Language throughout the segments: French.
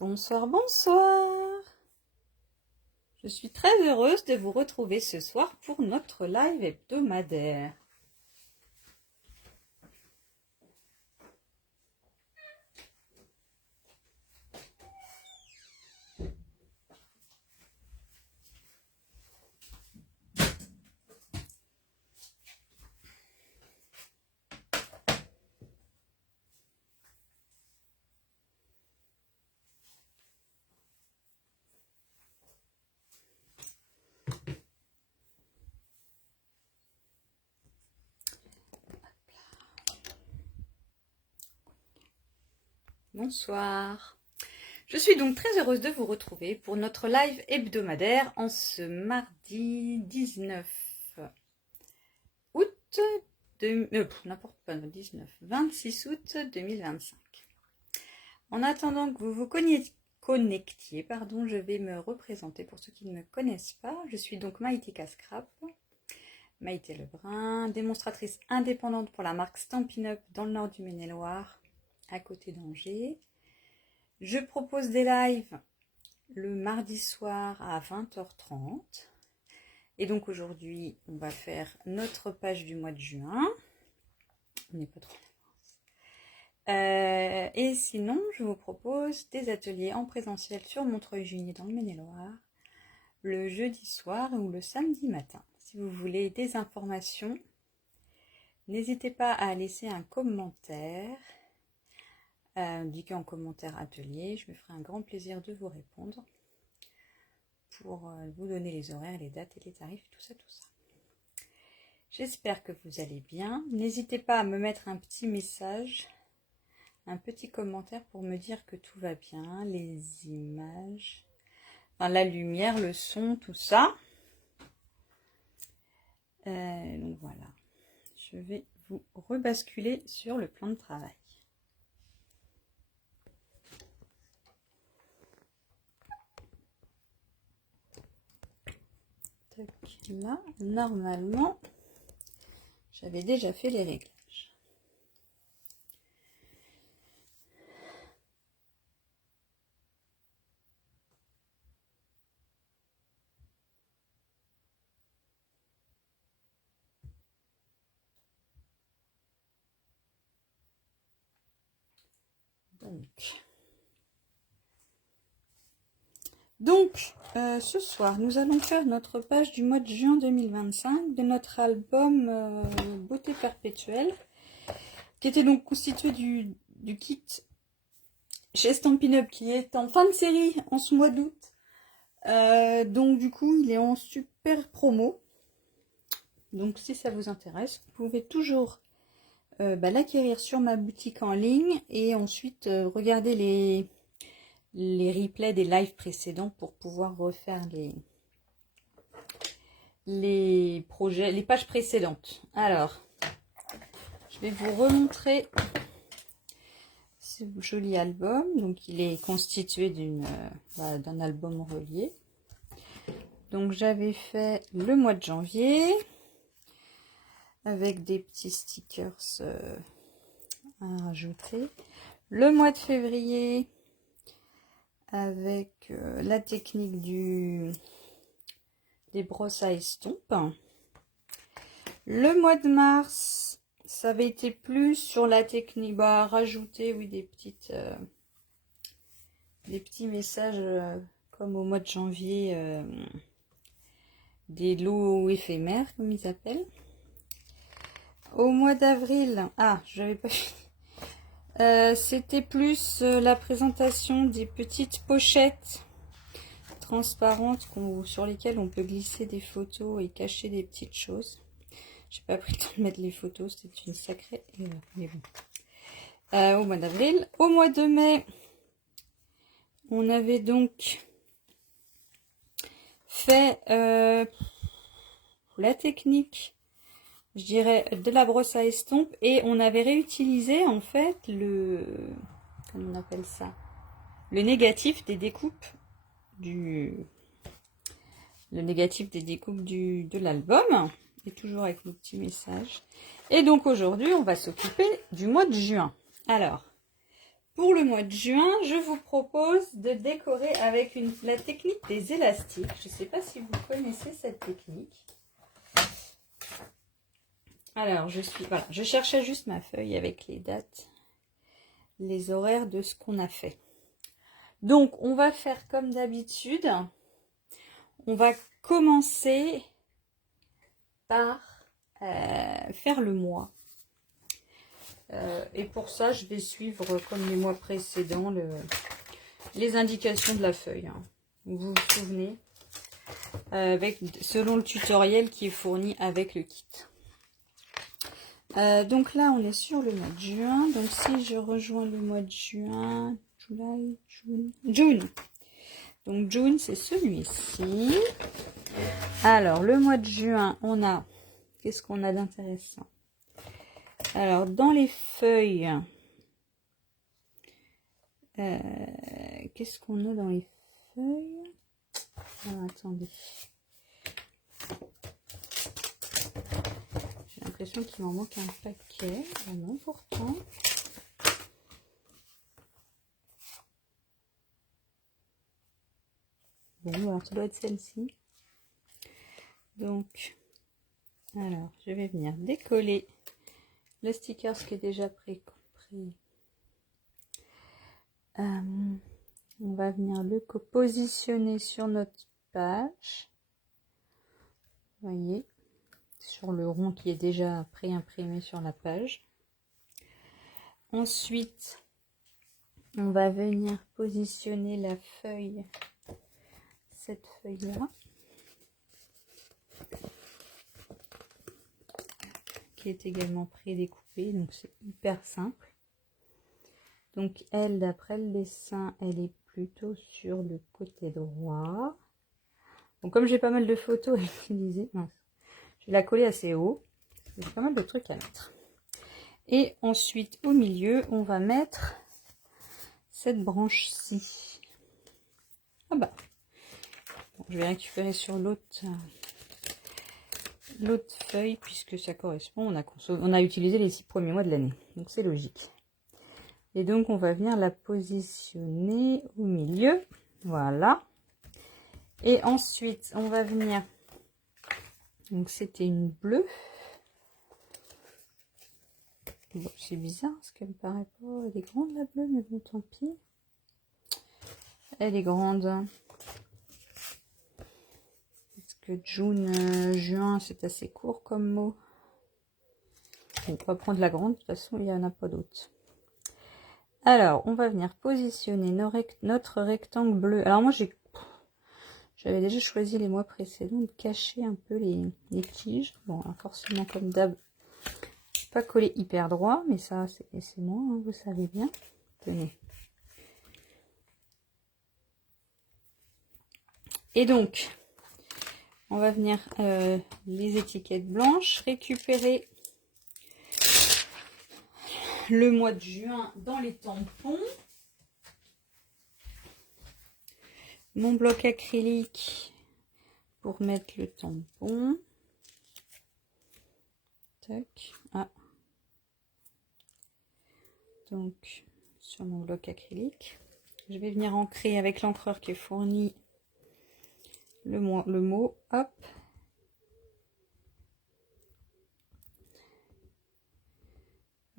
Bonsoir, bonsoir. Je suis très heureuse de vous retrouver ce soir pour notre live hebdomadaire. Bonsoir. Je suis donc très heureuse de vous retrouver pour notre live hebdomadaire en ce mardi 19 août, n'importe pas, 26 août 2025. En attendant que vous vous connectiez, je vais me représenter pour ceux qui ne me connaissent pas. Je suis donc Maïté Cascrap, Maïté Lebrun, démonstratrice indépendante pour la marque Stampin' Up dans le nord du Maine-et-Loire, à côté d'Angers. Je propose des lives le mardi soir à 20h30. Et donc aujourd'hui, on va faire notre page du mois de juin. On n'est pas trop en avance. Et sinon, je vous propose des ateliers en présentiel sur Montreuil-Juigné dans le Maine-et-Loire, le jeudi soir ou le samedi matin. Si vous voulez des informations, n'hésitez pas à laisser un commentaire. Indiquez en commentaire atelier, je me ferai un grand plaisir de vous répondre pour vous donner les horaires, les dates et les tarifs, tout ça. J'espère que vous allez bien. N'hésitez pas à me mettre un petit message, un petit commentaire pour me dire que tout va bien, les images, enfin, la lumière, le son, tout ça. Donc voilà, je vais vous rebasculer sur le plan de travail. Là, normalement, j'avais déjà fait les réglages. Donc, ce soir, nous allons faire notre page du mois de juin 2025 de notre album Beauté Perpétuelle, qui était donc constitué du kit chez Stampin' Up, qui est en fin de série en ce mois d'août. Donc du coup, il est en super promo. Donc si ça vous intéresse, vous pouvez toujours l'acquérir sur ma boutique en ligne et ensuite regarder les replays des lives précédents pour pouvoir refaire les projets, les pages précédentes. Alors, je vais vous remontrer ce joli album. Donc, il est constitué d'un album relié. Donc, j'avais fait le mois de janvier avec des petits stickers à rajouter. Le mois de février avec la technique des brosses à estompe. Le mois de mars, ça avait été plus sur la technique, rajouter des petits messages comme au mois de janvier, des lots éphémères comme ils appellent. Au mois d'avril, j'avais pas fini. C'était plus la présentation des petites pochettes transparentes sur lesquelles on peut glisser des photos et cacher des petites choses. J'ai pas pris le temps de mettre les photos, c'était une sacrée erreur, mais bon. Au mois d'avril. Au mois de mai, on avait donc fait la technique, je dirais, de la brosse à estompe, et on avait réutilisé en fait comment on appelle ça, le négatif des découpes de l'album, et toujours avec nos petits messages. Et donc aujourd'hui, on va s'occuper du mois de juin. Alors, Pour le mois de juin, je vous propose de décorer avec la technique des élastiques. Je ne sais pas si vous connaissez cette technique. Alors, voilà, je cherchais juste ma feuille avec les dates, les horaires de ce qu'on a fait. Donc, on va faire comme d'habitude. On va commencer par faire le mois. Et pour ça, je vais suivre, comme les mois précédents, les indications de la feuille. Hein. Vous vous souvenez, selon le tutoriel qui est fourni avec le kit. Donc là, on est sur le mois de juin. Donc si je rejoins le mois de juin, June. Donc June, c'est celui-ci. Alors, le mois de juin, on a... Qu'est-ce qu'on a d'intéressant? Alors, dans les feuilles, qu'est-ce qu'on a dans les feuilles? Alors, attendez. J'ai l'impression qu'il m'en manque un paquet. Ah non, pourtant. Bon, alors ça doit être celle-ci. Donc, alors, je vais venir décoller le sticker qui est déjà prêt. On va venir le positionner sur notre page. Vous voyez, sur le rond qui est déjà pré-imprimé sur la page. Ensuite, on va venir positionner la feuille, cette feuille-là, qui est également pré-découpée, donc c'est hyper simple. Donc elle, d'après le dessin, elle est plutôt sur le côté droit. Donc comme j'ai pas mal de photos à utiliser, je vais la coller assez haut. J'ai pas mal de trucs à mettre. Et ensuite, au milieu, on va mettre cette branche-ci. Ah bah, bon, je vais récupérer sur l'autre feuille, puisque ça correspond. On a utilisé les 6 premiers mois de l'année, donc c'est logique. Et donc, on va venir la positionner au milieu. Voilà. Et ensuite, on va venir... Donc, c'était une bleue. Bon, c'est bizarre, parce qu'elle me paraît pas... Elle est grande, la bleue, mais bon, tant pis. Elle est grande. Parce que juin, c'est assez court comme mot. On va prendre la grande, de toute façon, il n'y en a pas d'autre. Alors, on va venir positionner notre rectangle bleu. Alors, moi, j'avais déjà choisi les mois précédents de cacher un peu les tiges. Bon, alors forcément, comme d'hab, pas collé hyper droit, mais ça, c'est moi, hein, vous savez bien. Tenez. Et donc, on va venir les étiquettes blanches, récupérer le mois de juin dans les tampons. Mon bloc acrylique pour mettre le tampon. Tac. Ah. Donc, sur mon bloc acrylique, je vais venir ancrer avec l'encreur qui est fourni le mot. Hop.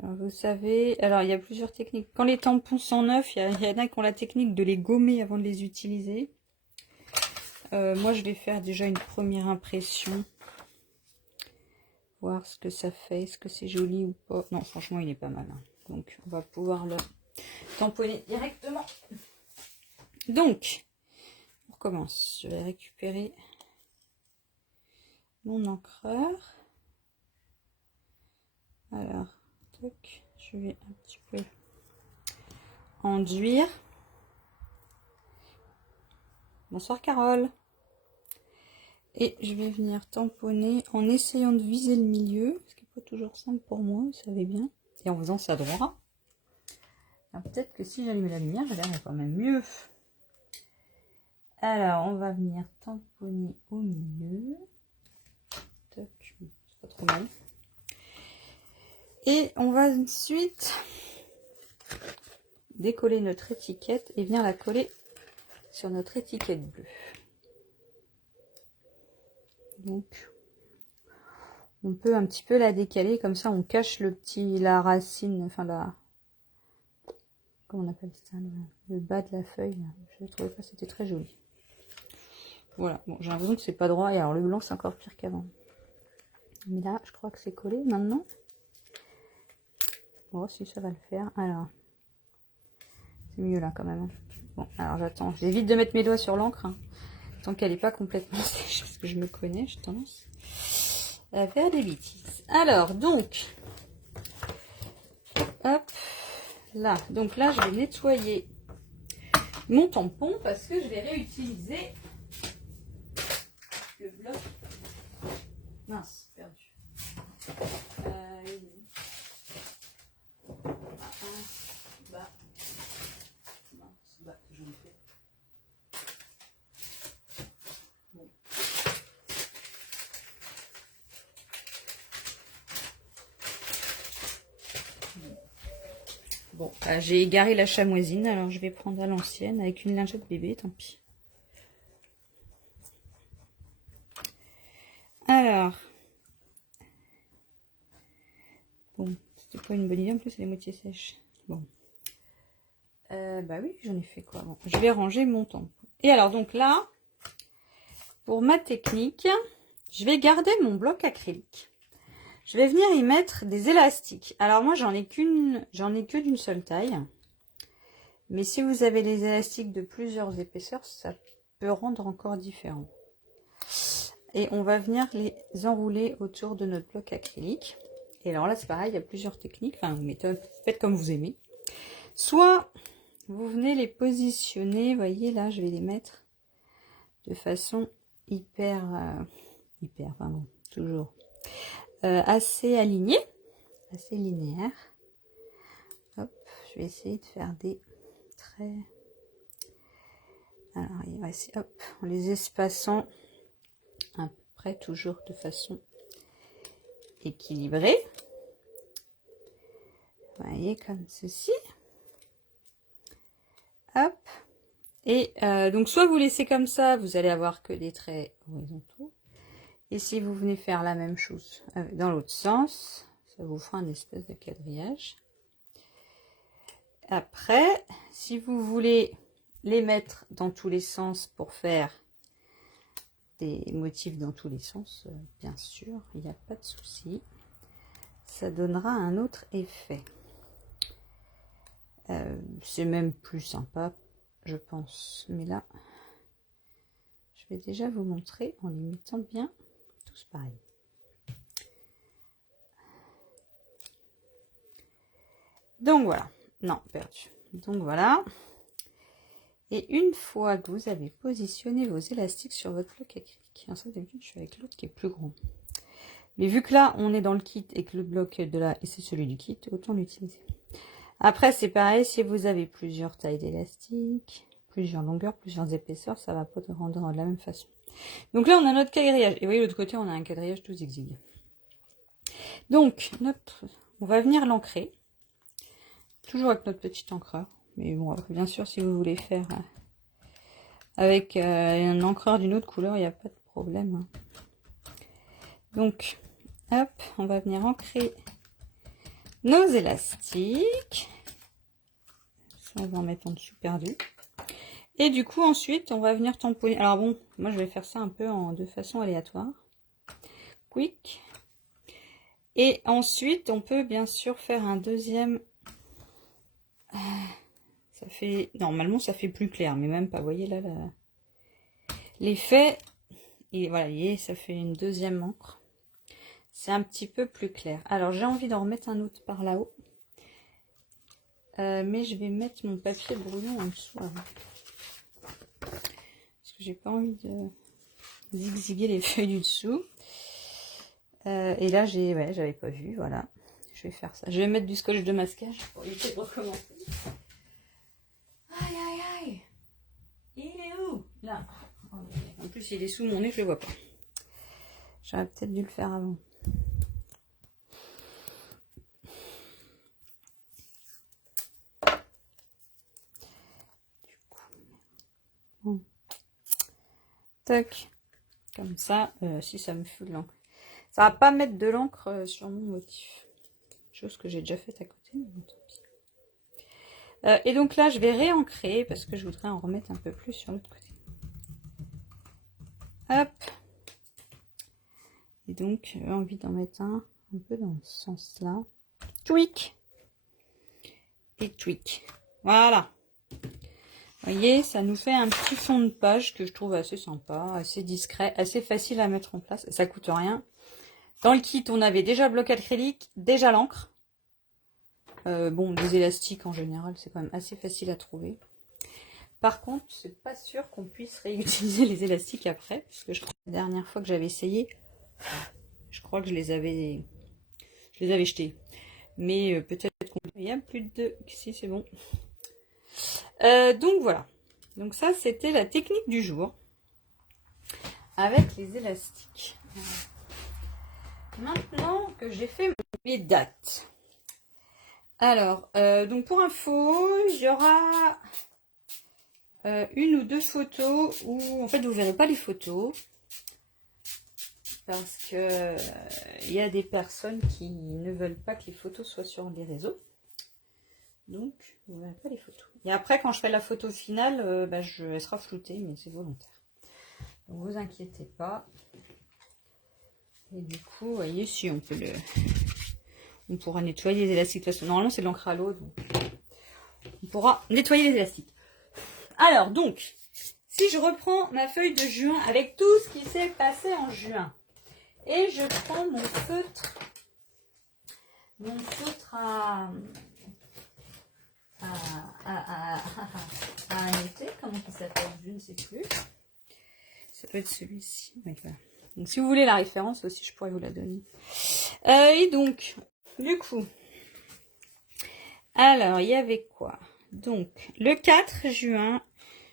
Alors, vous savez, alors il y a plusieurs techniques. Quand les tampons sont neufs, il y en a qui ont la technique de les gommer avant de les utiliser. Moi, je vais faire déjà une première impression. Voir ce que ça fait, est-ce que c'est joli ou pas. Non, franchement, il est pas mal. Hein. Donc, on va pouvoir le tamponner directement. Donc, on recommence. Je vais récupérer mon encreur. Alors, tac, je vais un petit peu enduire. Bonsoir Carole. Et je vais venir tamponner en essayant de viser le milieu, ce qui n'est pas toujours simple pour moi, vous savez bien. Et en faisant ça droit. Peut-être que si j'allume la lumière, ça va quand même mieux. Alors, on va venir tamponner au milieu. Tac, c'est pas trop mal. Et on va ensuite décoller notre étiquette et venir la coller sur notre étiquette bleue. Donc, on peut un petit peu la décaler, comme ça on cache la racine, enfin comment on appelle ça, le bas de la feuille. Je trouvais pas, c'était très joli. Voilà, bon, j'ai l'impression que c'est pas droit, et alors le blanc c'est encore pire qu'avant. Mais là, je crois que c'est collé maintenant. Bon, si ça va le faire, alors, c'est mieux là quand même. Bon, alors j'attends, j'évite de mettre mes doigts sur l'encre, hein, tant qu'elle n'est pas complètement sèche, parce que je me connais, j'ai tendance à faire des bêtises. Alors, donc, hop, là, donc là, je vais nettoyer mon tampon, parce que je vais réutiliser le bloc. Mince, perdu. Bon, j'ai égaré la chamoisine, alors je vais prendre à l'ancienne avec une lingette bébé, tant pis. Alors, bon, c'était pas une bonne idée, en plus elle est moitié sèche. Bon, bah oui, j'en ai fait quoi. Bon, je vais ranger mon tampon. Et alors donc là, pour ma technique, je vais garder mon bloc acrylique. Je vais venir y mettre des élastiques. Alors moi, j'en ai que d'une seule taille. Mais si vous avez les élastiques de plusieurs épaisseurs, ça peut rendre encore différent. Et on va venir les enrouler autour de notre bloc acrylique. Et alors là, c'est pareil, il y a plusieurs techniques. Enfin, méthode, faites comme vous aimez. Soit vous venez les positionner, vous voyez là, je vais les mettre de façon pardon, toujours assez alignée, assez linéaire. Hop, je vais essayer de faire des traits. Alors, il va essayer, hop, en les espaçant à peu près toujours de façon équilibrée. Vous voyez, comme ceci. Hop. Et donc, soit vous laissez comme ça, vous allez avoir que des traits horizontaux. Et si vous venez faire la même chose dans l'autre sens, ça vous fera un espèce de quadrillage. Après, si vous voulez les mettre dans tous les sens pour faire des motifs dans tous les sens, bien sûr, il n'y a pas de souci. Ça donnera un autre effet. C'est même plus sympa, je pense. Mais là, je vais déjà vous montrer en les mettant bien tous pareil. Donc voilà. Non, perdu. Donc voilà. Et une fois que vous avez positionné vos élastiques sur votre bloc acrylique, alors ça d'habitude je suis avec l'autre qui est plus grand. Mais vu que là on est dans le kit et que le bloc de là et c'est celui du kit, autant l'utiliser. Après c'est pareil, si vous avez plusieurs tailles d'élastique, plusieurs longueurs, plusieurs épaisseurs, ça va pas te rendre de la même façon. Donc là on a notre quadrillage. Et vous voyez de l'autre côté on a un quadrillage tout zigzag. Donc on va venir l'ancrer. Toujours avec notre petit encreur. Mais bon, bien sûr, si vous voulez faire avec un encreur d'une autre couleur, il n'y a pas de problème. Donc, hop, on va venir ancrer nos élastiques. Ça, on va en mettre en dessous perdu. Et du coup, ensuite, on va venir tamponner. Alors bon, moi, je vais faire ça un peu de façon aléatoire. Quick. Et ensuite, on peut bien sûr faire un deuxième... Ça fait, normalement ça fait plus clair, mais même pas, vous voyez là, l'effet, et voilà, ça fait une deuxième encre, c'est un petit peu plus clair. Alors j'ai envie d'en remettre un autre par là-haut, mais je vais mettre mon papier brouillon en dessous avant, parce que j'ai pas envie de zigzaguer les feuilles du dessous. Et là j'avais pas vu, voilà, je vais faire ça. Je vais mettre du scotch de masquage pour éviter de recommencer. Aïe aïe aïe. Il est où? Là. En plus il est sous mon nez, je le vois pas. J'aurais peut-être dû le faire avant. Tac. Comme ça, si ça me fout de l'encre. Ça va pas mettre de l'encre sur mon motif. Chose que j'ai déjà faite à côté, mais bon, tant pis. Et donc là, je vais réancrer parce que je voudrais en remettre un peu plus sur l'autre côté. Hop. Et donc, j'ai envie d'en mettre un peu dans ce sens-là. Tweak. Et tweak. Voilà. Vous voyez, ça nous fait un petit fond de page que je trouve assez sympa, assez discret, assez facile à mettre en place. Ça coûte rien. Dans le kit, on avait déjà le bloc acrylique, déjà l'encre. Bon, des élastiques en général, c'est quand même assez facile à trouver. Par contre, c'est pas sûr qu'on puisse réutiliser les élastiques après, puisque je crois que la dernière fois que j'avais essayé, je crois que je les avais jetés. Mais peut-être qu'il y a plus de... Si, c'est bon. Donc voilà. Donc ça, c'était la technique du jour avec les élastiques. Maintenant que j'ai fait mes dates. Alors, donc pour info, il y aura une ou deux photos où en fait vous verrez pas les photos parce que il y a des personnes qui ne veulent pas que les photos soient sur les réseaux. Donc, vous ne verrez pas les photos. Et après, quand je fais la photo finale, elle sera floutée, mais c'est volontaire. Donc, vous inquiétez pas. Et du coup, vous voyez, si on peut le... On pourra nettoyer les élastiques. De toute façon, normalement, c'est de l'encre à l'eau. Donc, on pourra nettoyer les élastiques. Alors, donc, si je reprends ma feuille de juin avec tout ce qui s'est passé en juin, et je prends mon feutre à un été, comment il s'appelle, je ne sais plus. Ça peut être celui-ci. Oui, voilà. Donc si vous voulez la référence aussi, je pourrais vous la donner. Et donc, du coup, alors il y avait quoi? Donc, le 4 juin,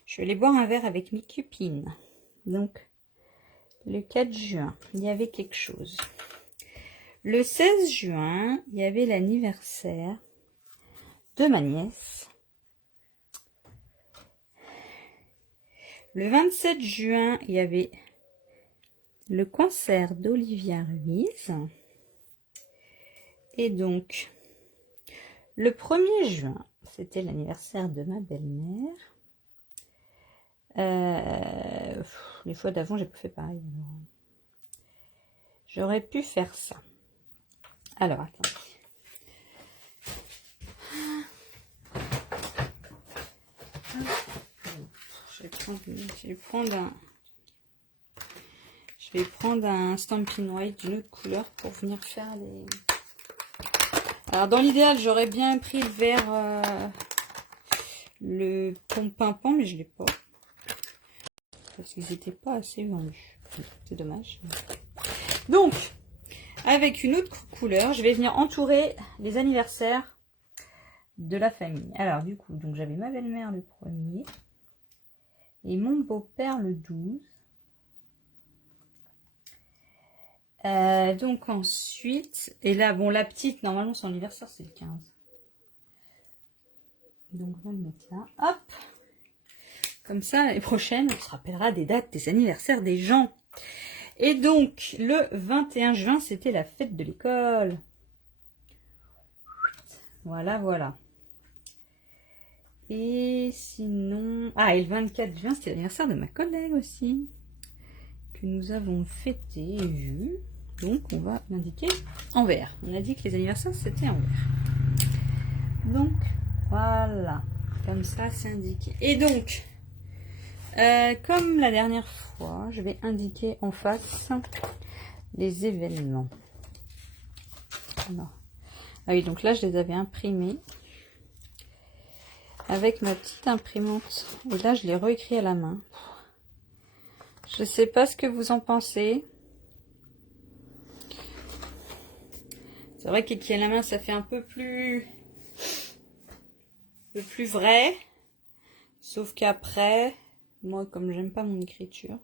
je vais aller boire un verre avec mes copines. Donc, le 4 juin, il y avait quelque chose. Le 16 juin, il y avait l'anniversaire de ma nièce. Le 27 juin, il y avait le concert d'Olivia Ruiz. Et donc, le 1er juin, c'était l'anniversaire de ma belle-mère. Les fois d'avant, j'ai pas fait pareil. J'aurais pu faire ça. Alors, attendez. Je vais prendre un Stampin' White d'une autre couleur pour venir faire les... Alors, dans l'idéal, j'aurais bien pris le vert, le pimpant, mais je l'ai pas. Parce qu'ils n'étaient pas assez vendus. C'est dommage. Donc, avec une autre couleur, je vais venir entourer les anniversaires de la famille. Alors, du coup, donc j'avais ma belle-mère le 1er et mon beau-père le 12. Donc ensuite, et là, bon, la petite, normalement, son anniversaire, c'est le 15. Donc, on va le mettre là. Hop! Comme ça, l'année prochaine, on se rappellera des dates, des anniversaires des gens. Et donc, le 21 juin, c'était la fête de l'école. Voilà, voilà. Et sinon... Ah, et le 24 juin, c'était l'anniversaire de ma collègue aussi. Que nous avons fêté et vu. Donc, on va l'indiquer en vert. On a dit que les anniversaires, c'était en vert. Donc, voilà. Comme ça, c'est indiqué. Et donc, comme la dernière fois, je vais indiquer en face les événements. Alors, ah oui, donc là, je les avais imprimés avec ma petite imprimante. Et là, je les réécris à la main. Je sais pas ce que vous en pensez. C'est vrai qu'écrire à la main, ça fait un peu plus vrai. Sauf qu'après, moi, comme j'aime pas mon écriture,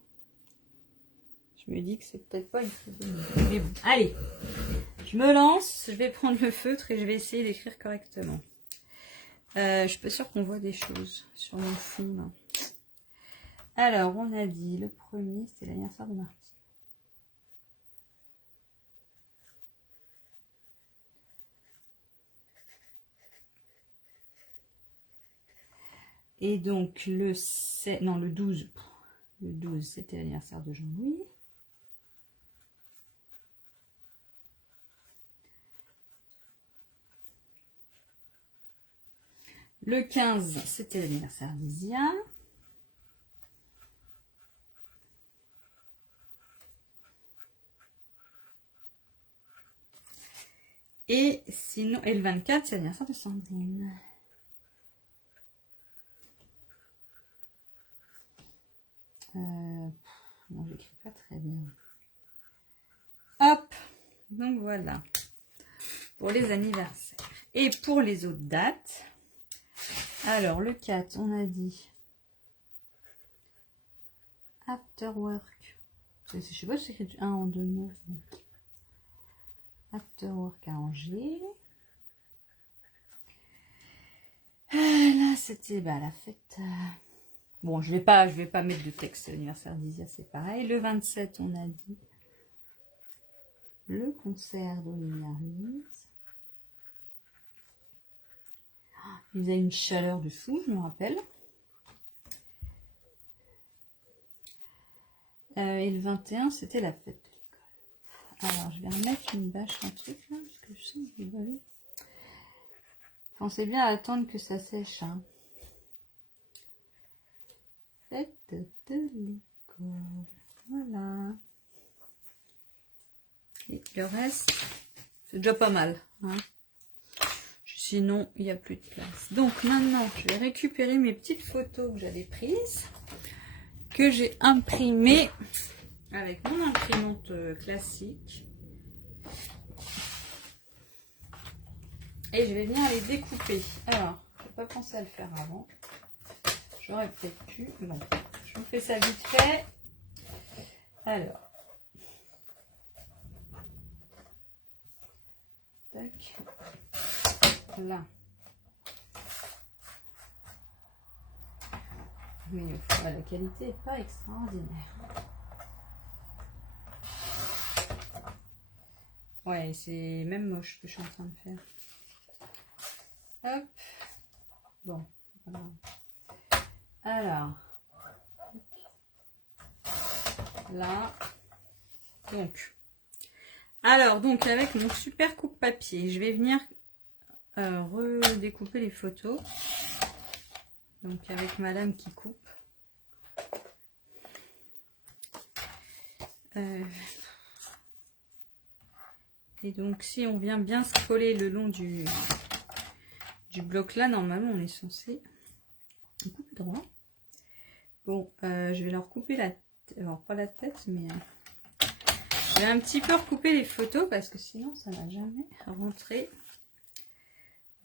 je me dis que c'est peut-être pas une bonne idée. Mais bon, allez, je me lance. Je vais prendre le feutre et je vais essayer d'écrire correctement. Je suis pas sûre qu'on voit des choses sur mon fond là. Alors, on a dit le premier, c'était l'anniversaire de Martine. Et donc, le 12. Le 12, c'était l'anniversaire de Jean-Louis. Le 15, c'était l'anniversaire d'Isia. Et sinon, et le 24, c'est l'anniversaire de Sandrine. Non, j'écris pas très bien. Hop, donc voilà. Pour les anniversaires. Et pour les autres dates, alors le 4, on a dit After Work. Je sais pas si c'est écrit 1 en 2 mots. After Work à Angers. Là, c'était la fête. Bon, je vais pas mettre de texte. L'anniversaire d'Isia, c'est pareil. Le 27, on a dit le concert d'Olivia Ruiz. Il faisait une chaleur de fou, je me rappelle. Et le 21, c'était la fête de l'école. Alors, je vais remettre une bâche, un truc là, parce que je sens que je vais voler. Pensez bien à attendre que ça sèche. Hein. Fête de l'école. Voilà. Et le reste, c'est déjà pas mal. Hein. Sinon, il n'y a plus de place. Donc maintenant, je vais récupérer mes petites photos que j'avais prises, que j'ai imprimées avec mon imprimante classique. Et je vais venir les découper. Alors, je n'ai pas pensé à le faire avant. J'aurais peut-être pu. Bon, je vous fais ça vite fait. Alors. Tac. Là. Mais la qualité n'est pas extraordinaire. Ouais, c'est même moche ce que je suis en train de faire. Hop. Bon, voilà. Alors. Là. Donc avec mon super coupe-papier, je vais venir redécouper les photos. Donc avec madame qui coupe. Et donc si on vient bien se coller le long du bloc là, normalement on est censé couper droit. Bon, je vais leur couper la tête, alors pas la tête, mais je vais un petit peu recouper les photos parce que sinon ça va jamais rentrer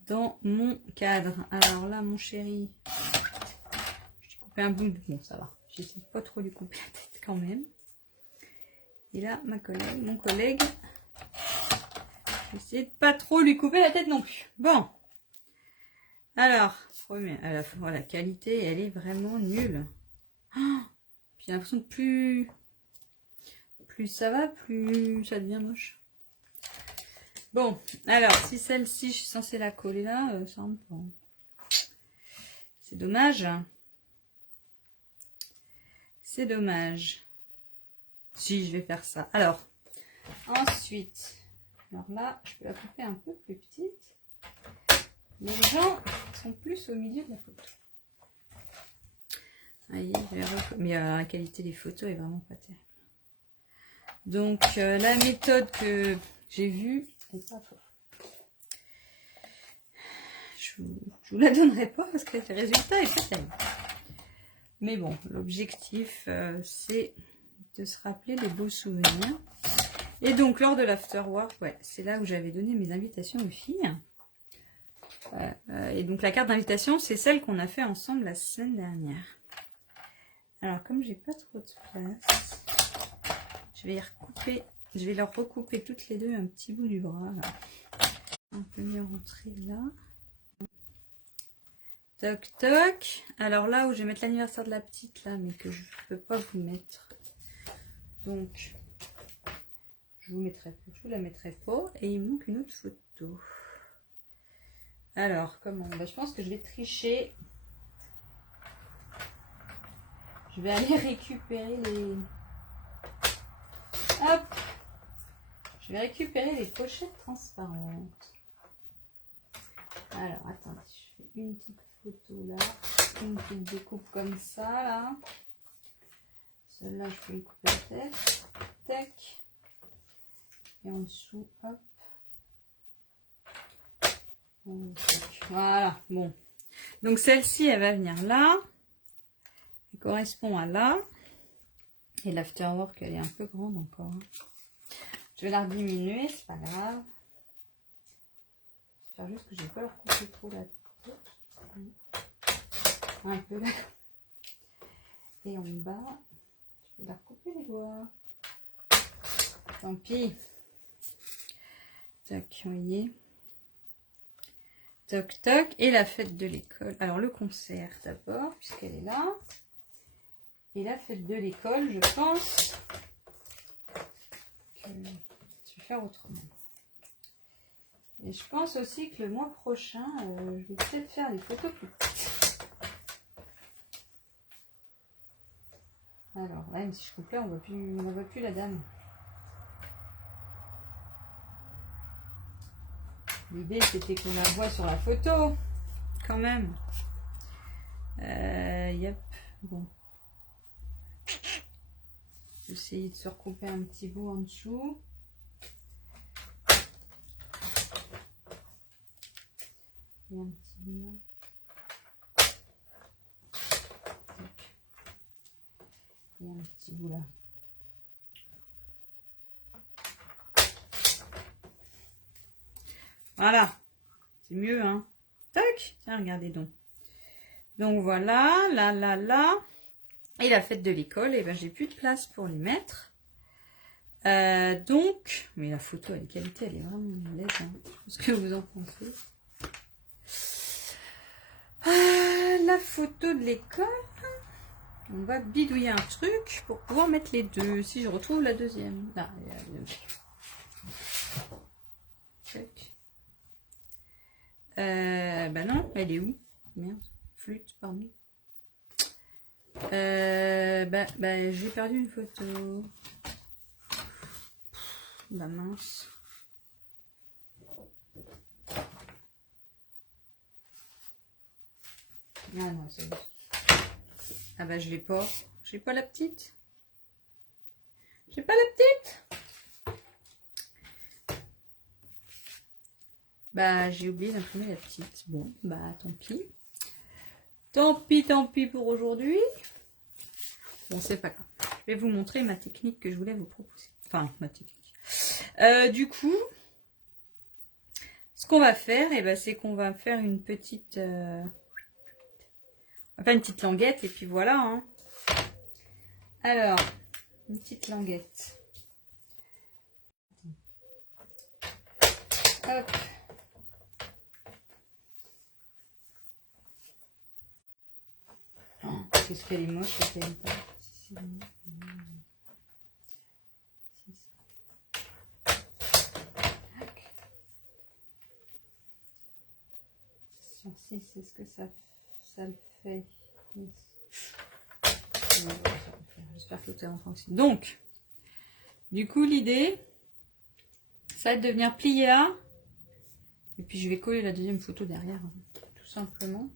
dans mon cadre. Alors là, mon chéri, j'ai coupé un bout de... Bon, ça va. J'essaie de pas trop lui couper la tête quand même. Et là, mon collègue, j'essaie de pas trop lui couper la tête non plus. Bon. Alors, la qualité, elle est vraiment nulle. Oh, j'ai l'impression que plus ça va, plus ça devient moche. Bon, alors, si celle-ci, je suis censée la coller là, ça rentre pas. C'est dommage. C'est dommage. Si, je vais faire ça. Alors, ensuite, alors là, je peux la couper un peu plus petite. Les gens sont plus au milieu de la photo. Voyez, mais la qualité des photos est vraiment pas terrible. Donc, la méthode que j'ai vue est pas fort. Je vous la donnerai pas parce que le résultat est pas terrible. Mais bon, l'objectif, c'est de se rappeler les beaux souvenirs. Et donc, lors de l'afterwork, ouais, c'est là où j'avais donné mes invitations aux filles. Et donc, la carte d'invitation, c'est celle qu'on a fait ensemble la semaine dernière. Alors, comme j'ai pas trop de place, je vais leur recouper toutes les deux un petit bout du bras. Là. On peut mieux rentrer là. Toc toc. Alors là où je vais mettre l'anniversaire de la petite là, mais que je ne peux pas vous mettre. Donc je vous la mettrai pas. Et il me manque une autre photo. Alors comment? Je pense que je vais tricher. Je vais aller récupérer les. Hop. Je vais récupérer les pochettes transparentes. Alors attendez, je fais une petite photo là. Une petite découpe comme ça là. Celle-là, je peux lui couper la tête. Tac. Et en dessous, hop. Voilà, bon. Donc celle-ci, elle va venir là. Elle correspond à là. Et l'afterwork, elle est un peu grande encore. Je vais la diminuer, c'est pas grave. J'espère juste que je vais pas leur couper trop la tête. Un peu là. Et en bas, je vais leur couper les doigts. Tant pis. Tac, vous voyez. Toc toc. Et la fête de l'école. Alors le concert d'abord, puisqu'elle est là. Et la fête de l'école, je pense que je vais faire autrement. Et je pense aussi que le mois prochain, je vais peut-être faire des photos plus petites. Alors là, même si je coupe là, on ne voit plus la dame. L'idée, c'était qu'on la voit sur la photo, quand même. Yep, bon. Je vais essayer de se recouper un petit bout en dessous. Et un petit bout là. Et un petit bout là. Voilà. C'est mieux, hein. Tac. Tiens, regardez donc. Donc voilà, là. Et la fête de l'école, et ben j'ai plus de place pour les mettre. Donc, mais la photo, elle est qualité, elle est vraiment laide. Hein. Je sais pas ce que vous en pensez. La photo de l'école. On va bidouiller un truc pour pouvoir mettre les deux. Si je retrouve la deuxième. Là, il y a la deuxième. Check. Bah non, elle est où? Merde, flûte, pardon. J'ai perdu une photo. Bah mince. Ah non, c'est bon. Ah bah je l'ai pas. J'ai pas la petite. J'ai pas la petite. Bah j'ai oublié d'imprimer la petite. Bon, bah tant pis. Tant pis pour aujourd'hui. Bon, c'est pas grave. Je vais vous montrer ma technique que je voulais vous proposer. Enfin, ma technique. Du coup, ce qu'on va faire, c'est qu'on va faire une petite... Enfin, une petite languette, et puis voilà. Hein. Alors, une petite languette. Hop. Qu'est-ce qu'elle est moche, qu'elle est pas. Si c'est ce que ça le fait. J'espère que tout est en train aussi. Donc, du coup, l'idée, ça va être de venir plier là. Et puis, je vais coller la deuxième photo derrière, hein, tout simplement.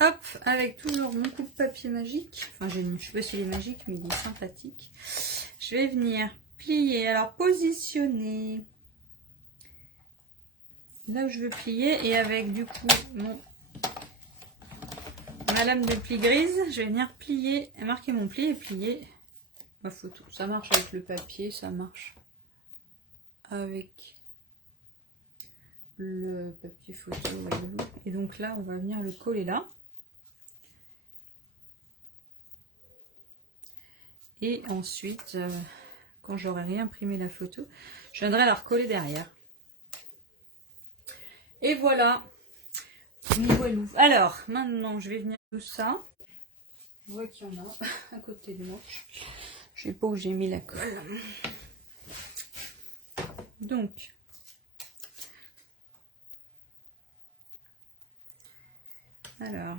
Hop, avec toujours mon coupe-papier magique. Enfin, je ne sais pas s'il est magique, mais il est sympathique. Je vais venir plier. Alors, positionner là où je veux plier. Et avec, du coup, ma lame de pli grise, je vais venir plier, marquer mon pli et plier ma photo. Ça marche avec le papier, ça marche avec le papier photo. Et donc là, on va venir le coller là. Et ensuite, quand j'aurai réimprimé la photo, je viendrai la recoller derrière. Et voilà. Alors, maintenant, je vais venir tout ça. Je vois qu'il y en a à côté de moi. Je sais pas où j'ai mis la colle. Donc, alors,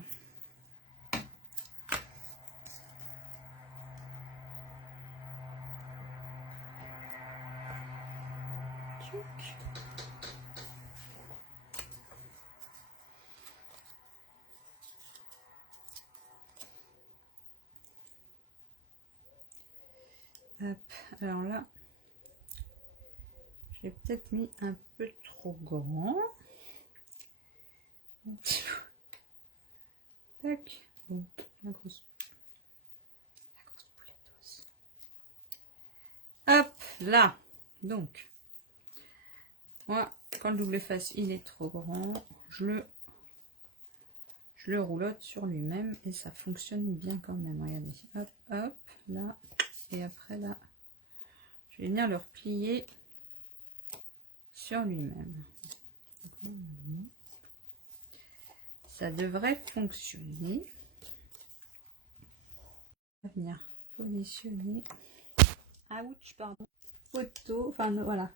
hop, alors là, j'ai peut-être mis un peu trop grand. Un petit peu. Tac. Bon, la grosse boulette d'os. Hop, là. Donc, moi, quand le double face, il est trop grand, je le roulotte sur lui-même et ça fonctionne bien quand même. Regardez, hop, hop, là, et après là, je vais venir le replier sur lui-même. Ça devrait fonctionner. On va venir positionner. Ouch, pardon. Photo, enfin voilà,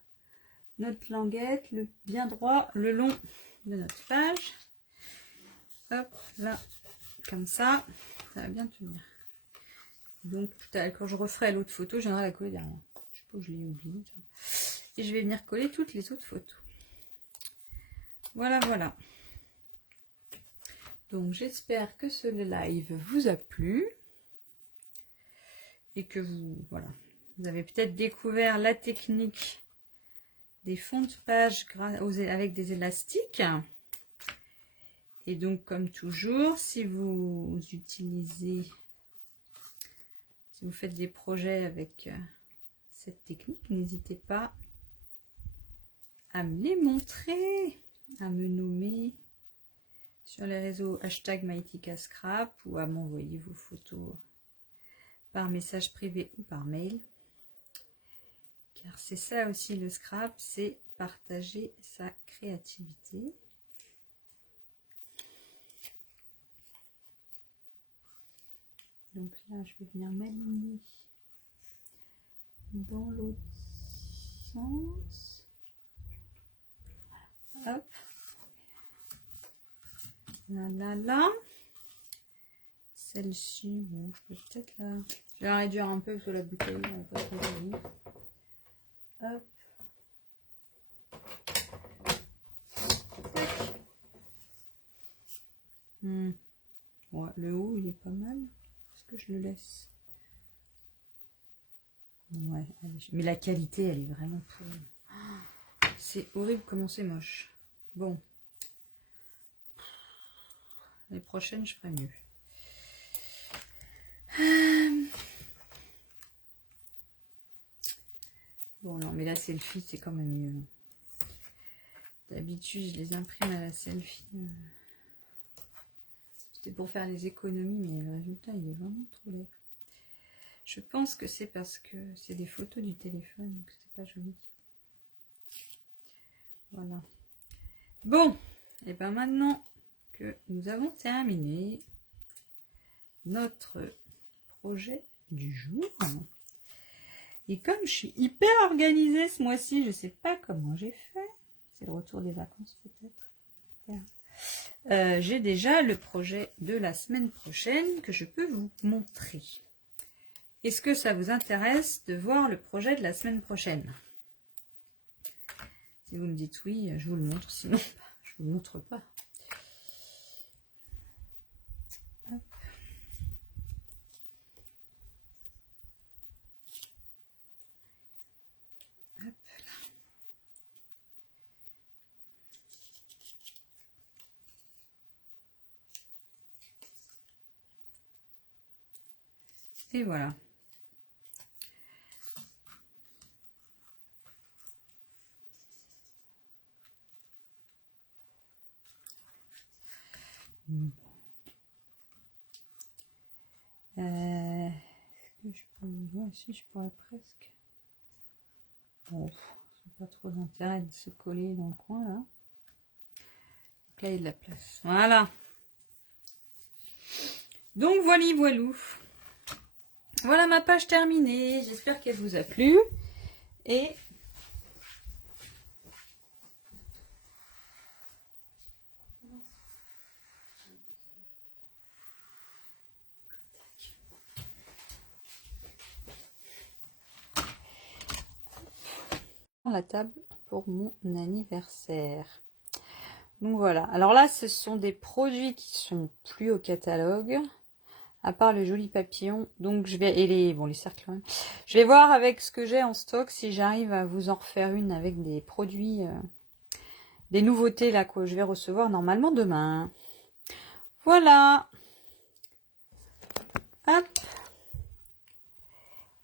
notre languette, le bien droit, le long de notre page. Hop, là, comme ça va bien tenir. Donc, tout à l'heure, quand je referai l'autre photo, j'aimerais la coller derrière. Je sais pas où je l'ai oublié. Et je vais venir coller toutes les autres photos. Voilà, voilà. Donc, j'espère que ce live vous a plu. Et que voilà, vous avez peut-être découvert la technique des fonds de page avec des élastiques. Et donc, comme toujours, si vous faites des projets avec cette technique, n'hésitez pas à me les montrer, à me nommer sur les réseaux #MyTikaScrap ou à m'envoyer vos photos par message privé ou par mail. Car c'est ça aussi le scrap, c'est partager sa créativité. Donc là, je vais venir m'aligner dans l'autre sens. Hop. Là, là, là. Celle-ci, bon, je peux peut-être la... Je vais la réduire un peu parce que la bouteille, elle va pas trop jolie. Hop. Ouais, le haut, il est pas mal. Est-ce que je le laisse? Ouais, allez, mais la qualité, elle est vraiment pourrie. C'est horrible comment c'est moche. Bon. Les prochaines, je ferai mieux. Bon, non, mais la selfie, c'est quand même mieux. D'habitude, je les imprime à la selfie. C'était pour faire les économies, mais le résultat, il est vraiment trop laid. Je pense que c'est parce que c'est des photos du téléphone, que c'est pas joli. Voilà. Bon, et bien maintenant que nous avons terminé notre projet du jour, et comme je suis hyper organisée ce mois-ci, je sais pas comment j'ai fait. C'est le retour des vacances peut-être. J'ai déjà le projet de la semaine prochaine que je peux vous montrer. Est-ce que ça vous intéresse de voir le projet de la semaine prochaine? Si vous me dites oui, je vous le montre, sinon je ne vous le montre pas. Hop. Hop. Et voilà. Est-ce que je peux... Ouais, si, je pourrais presque. Bon, c'est pas trop d'intérêt de se coller dans le coin là. Là, il y a de la place. Voilà. Donc, voilà, voilou. Voilà ma page terminée. J'espère qu'elle vous a plu. Et la table pour mon anniversaire. Donc voilà. Alors là, ce sont des produits qui sont plus au catalogue. À part le joli papillon. Donc je vais... Et les cercles quand même. Je vais voir avec ce que j'ai en stock si j'arrive à vous en refaire une avec des produits... des nouveautés là que je vais recevoir normalement demain. Voilà. Hop.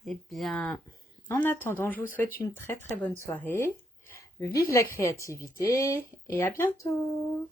Eh bien, en attendant, je vous souhaite une très très bonne soirée. Vive la créativité et à bientôt.